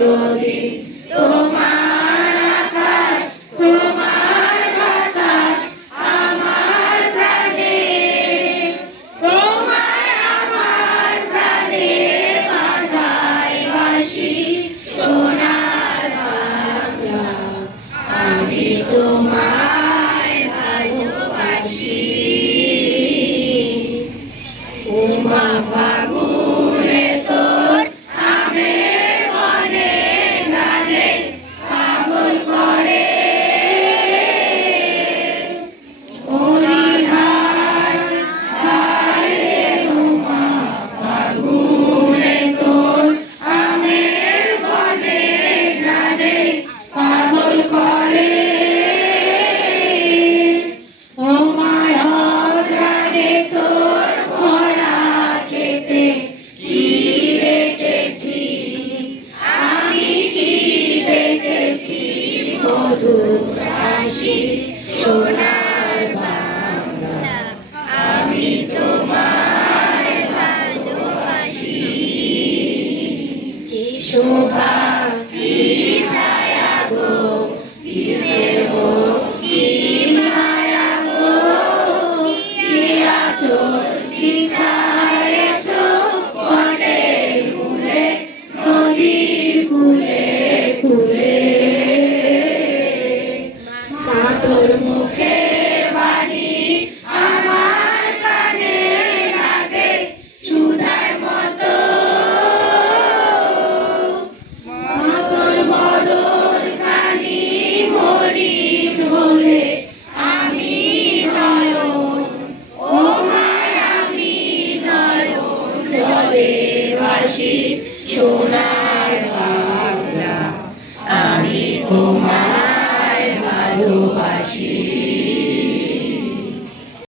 চিরদিন তোমার আকাশ তোমার বাতাস আমার প্রাণে তোমায় আমার প্রাণে বাজায় বাঁশি সোনার বাংলা আমি তোমায় ভালোবাসি উমা ফাগুনে তোর আমের বনে গানে পাগল করে হরিহার হায় রে উমা ফাগুনে তোর আমের বনে গানে পাগল করে তোমায় অগ্রাণে তোর ভরা খেতে কি দেখেছি আমি কি দেখেছি মধুর হাসি সোনার বাংলা আমি তোমায় ভালোবাসি কি শোভা কি ছায়া গো কিসের গো কি মায়া গো কি আঁচল বিছায়েছো বনের মূলে নদীর কূলে কূলে মা তোর মুখের বাণী আমার কানে লাগে সুধার মতো মা তোর বদন খানি মরিন হলে আমি নয়ন ও মায় আমি নয়ন জলে ভাসি সোনার বাংলা আমি তোমায় ভালোবাসি।